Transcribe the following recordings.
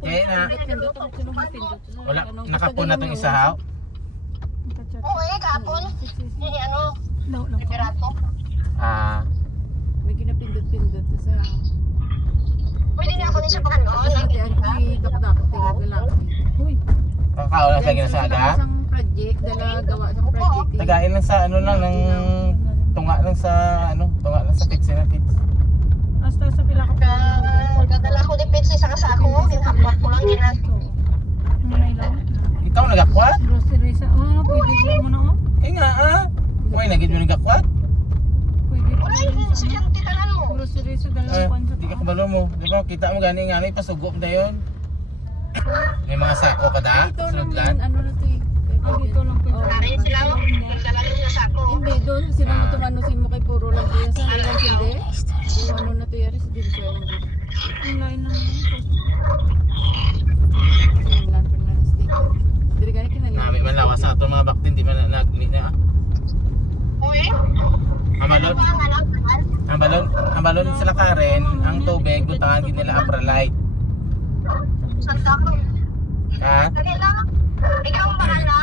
Kaya na. Wala, nakapon na itong isa haw. Oo, kapon. Liberato. May ginapindot-pindot sa... Pwede na ako din sa pagkanoon. Kakao lang sa ginasaga. Isang project, gawa sa project. Tagain lang sa ano lang, ng tunga lang sa tunga lang sa pizza na pizza. Hasta sa pila ko. Magdadala ko din pizza sa kasako. Ginhakbak ko lang ginan. Ikaw nagakwat? Grocery sa... pwede lang mo na Kaya nga Uy, nagid mo nagakwat? Pwede Wala yung sadyang titanan mo. grocery sa dalawang Hindi ka kabalo mo. Di ba, kita mo gani nga ipasugo mo na yun. May mga sako ka da? Ito Sunod lang, lang? ano na ito eh. Dito lang po. Narin sila mo. Magdala ko sa sako. Hindi, doon sila mo tumanusin mo kay puro lang kaya sa ilang hindi. Yung ano na ito yung residensya mo dito. Ang lain lang mo. Simulan pa na sticker. Dili ka na kinalala. Nami man lawas sa ito mga baktin, di man nag-meet na. Uy. Ang balon sila Karen, ang tubig, butangan din nila Apralite. Santa ko. Ha? Dali lang. Ikaw ang bahala.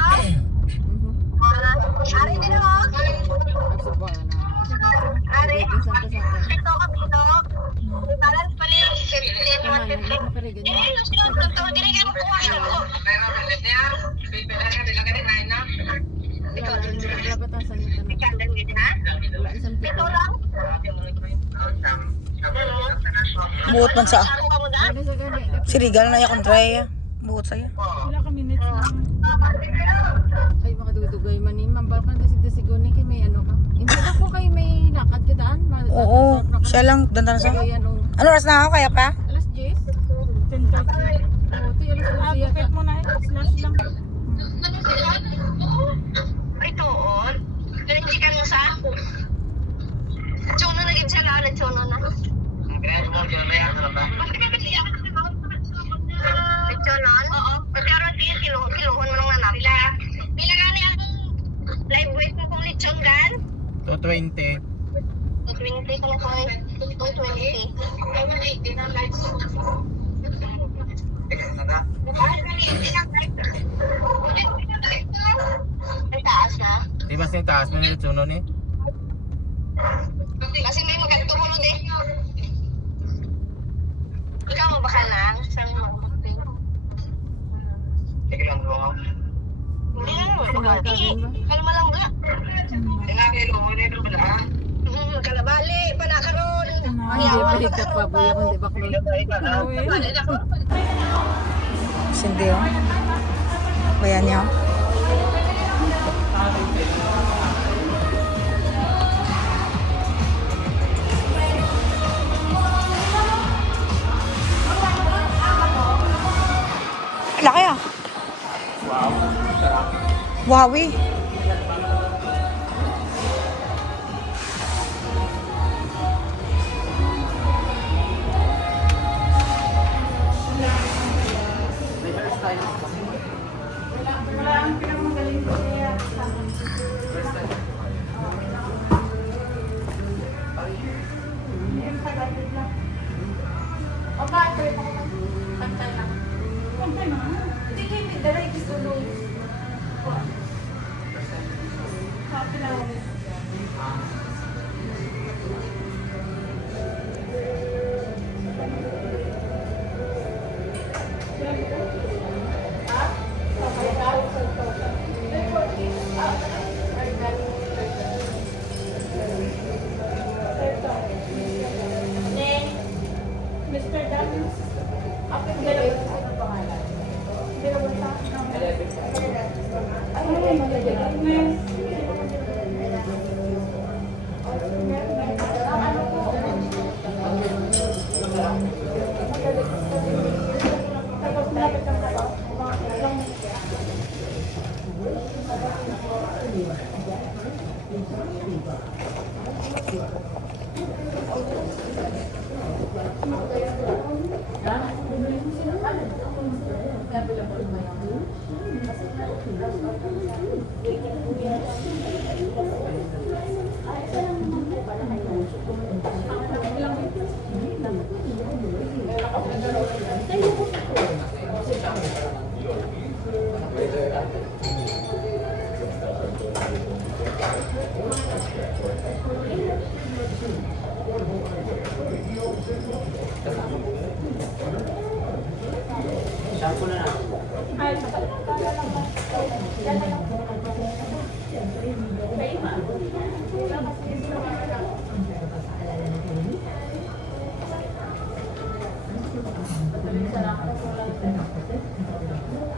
Ari din ako. Ari. Ito ka dito. Balance pala yung 15. Yung sinunod to. Dinigan ko kuha ko. Ito lang. Buot man sa Saro ka mo da? si Regal na yakong try. Buot sa'yo. Wala ka minutes lang. Ay, makadugay man ni Ma'am Balkan kasi dasiguni kay may ano ka. Hindi ako kay may lakad ka daan. Oo, siya lang dandan sa. Ano oras na ako kaya pa? Alas 10? 10:30. Oo, ti alas 12 yata. Mo na slash lang. Ito on. Nandiyan mo sa ako. Chono na gid siya na, chono na. Chonon? Oo. Pero tiyan kilohon mo nang nanap. Pila nga ni ang live weight mo kung lechon gan? 220. 20 ko na ko. 220. Ang taas na. Di ba sing taas mo nila tsuno ni? Kasi may magkatumulo din. Ikaw mo baka lang? Saan mo? Hindi lang mo. Kalma lang ba? Kalabali, panakaroon. Hindi pa hikat pa buya kundi baklo. Sindi oh. Bayan niyo. Laki ah. Wawi.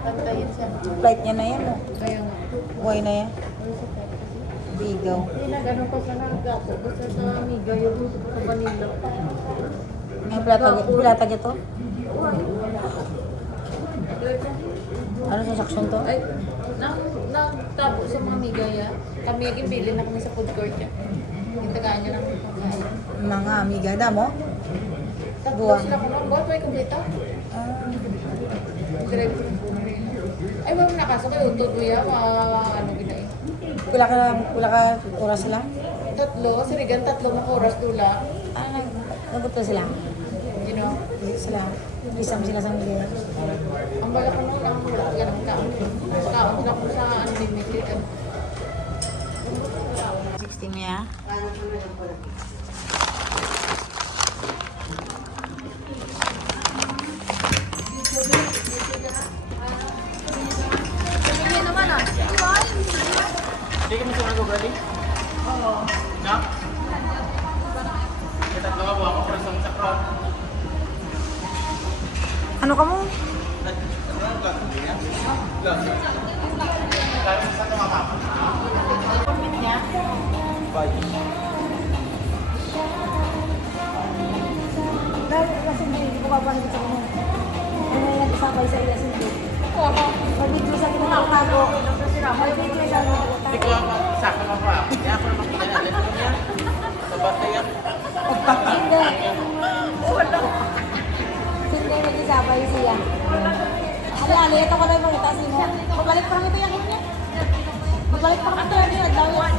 Pantayin siya. Flight niya na yan, oh. Kaya nga. Buhay na yan. Bigaw. Hindi na gano'n pa siya nagapo. Basta sa amiga yung gusto ko sa Manila. May pilatag ito? Ano sa saksyon to? Ay, nagtabo sa mga migaya. Kami yung bili na kami sa food court niya. Itagaan niya ng pagkain. Mga amiga da mo? Tatlo Buwan. sila ko nung buwan. May kumplita. Drive. Ay, wala na kaso kayo. Tutuya, ano ginay. Wala ka oras sila? Tatlo, sirigan tatlo mga oras tula. Ano, nabuto sila? You know? Sila. Isang sila sa mga. Ang bala ko nung lang ganang kaon. Kaon sila ko sa unlimited. 16 niya. Hindi naman ah. Hindi ka masarap ko, brady? Oo. Na? Kita ko ako para sa crowd. Ano ka mo? Dahil kasi hindi ko kapanagin sa kanya. Ano yung nagkasabay sa iya sindi? Mag-video sa kinakatago. Mag-video sa Hindi ko ako, sakto ako ako. Hindi ako naman kita na. Lento niya. Sa batay ako. Hindi. Sindi nag-isabay siya. Ano, ito ko na yung makita sino. Magbalik pa rin ito yung niya. Magbalik pa rin ito yung nagdawin.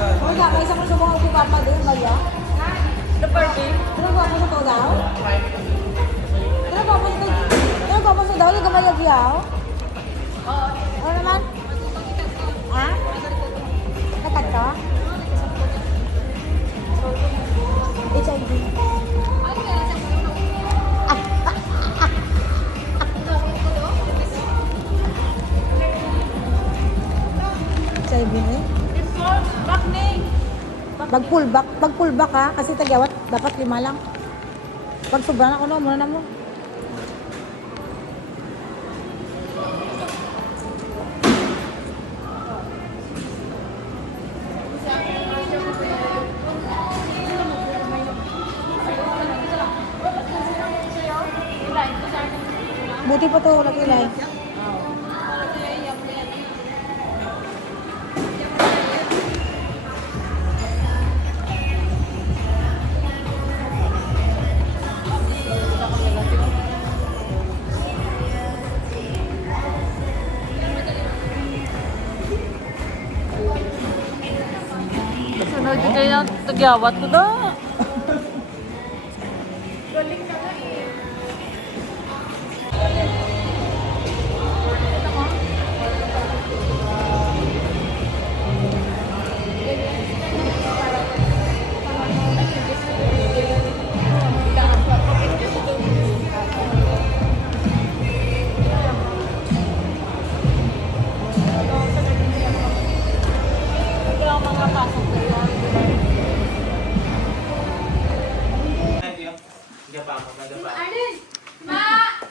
Ano ka, may isang subong ang pipapa doon, Maria? The party? Ano ba po sa to daw? Ano ba po sa to? Ano ba po sa daw? Yung gamay yung biyaw? Oo. Ano naman? Ha? Nakad ka? HIV. HIV eh? Pag pull back ha, kasi tagyawat dapat 5 lang. Pag sobra na ako no, muna na mo. Buti pa to, lagi like. Sunod yung kayo ng tagyawat ko na.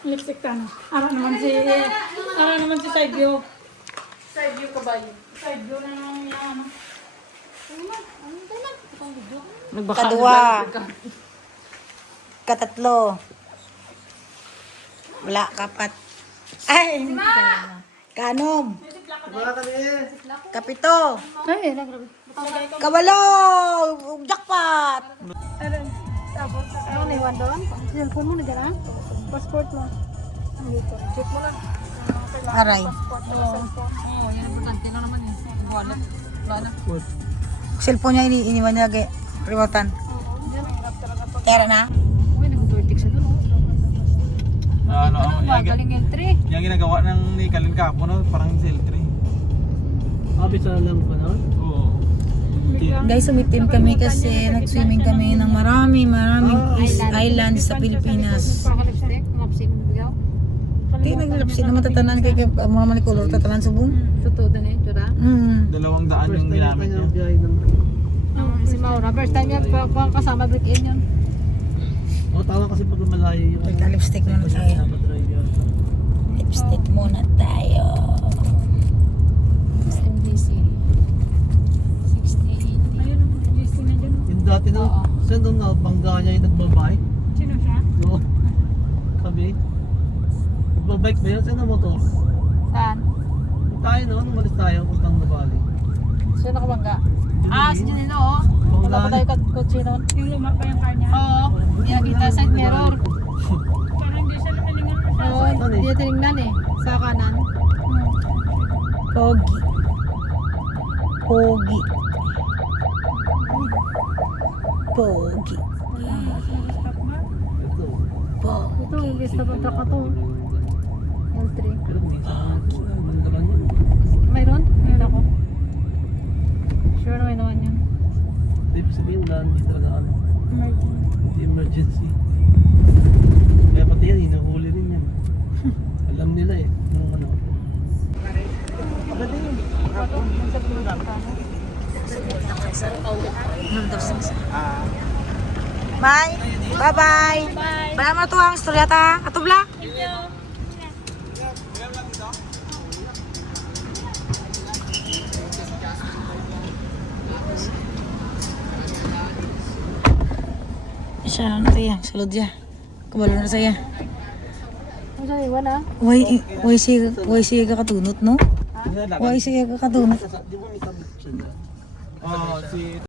Lipstick ka na. Ara naman si side view. Side view ka ba yun? Side view na naman yung ano. Kadua. Katatlo. Wala, kapat. Ay, hindi ka na. Kanom. Kapito. Ay, nagrabe. Kabalo. Jackpot. Tapos, ano na iwan doon? Cellphone mo na dyan, ha? Passport mo. Dito. Check mo lang. Aray. Oo, yan ang importante na naman eh. Wala. Wala na. Cellphone niya iniwan niya kay remotan. Tera na. Uy, nag-vertex siya doon. Ano, Magaling L3. yung ginagawa ng ni Kalin Capo, no? Parang Cell 3. Abi sa lang pa na? Oo. Guys, sumitim kami kasi nag-swimming kami ng maraming islands sa Pilipinas. Paka-lipstick, ngapsi mo nabigaw. Di naglapsi naman tatanan kay mga manikulor tatanan subong. Totoo din eh, tsura. 200 yung ginamit niya. Si Maura, first time yan, kung kasama break-in yun. O, tama kasi pag malayo yung Lipstick muna tayo. Lipstick muna tayo. SMDC. 60. Ayun, GC na dyan. Yung dati na, saan doon na, bangga niya yung nagbabike? Sino siya? No? Kami? Nagbabike ba yun? Saan na motor? Saan? Tayo no, nung malis tayo, puntang Nabali. Sino nakabangga? Si Junino, oh. Wala pa tayo kotse nun. Yung luma pa yung kanya. Oo. Hindi nakita side mirror. Pero hindi siya napalingan mo siya. Oo, hindi niya tinignan eh. Sa kanan. Pogi. Pogi. Pogi. Stop mo. Ito. Pogi. Ito, yung list ng truck na to. L3. Pero minsan, banda lang yun. Mayroon? Mayroon ako. Sure na may naman yun. Ibig sabihin, wala hindi talaga ano, Emergency. hindi emergency. Kaya pati yan, hinuhuli rin yan. Alam nila eh, nung ano. Bye. Bye-bye. Bye. Mo to ang istorya ta. Atubla. Siya na tayo. Salud siya. Kabalo na saya. Ano siya, iwan ah? Why siya kakatunot, no? Why siya kakatunot? Di ba may kabit siya dyan? Oh, si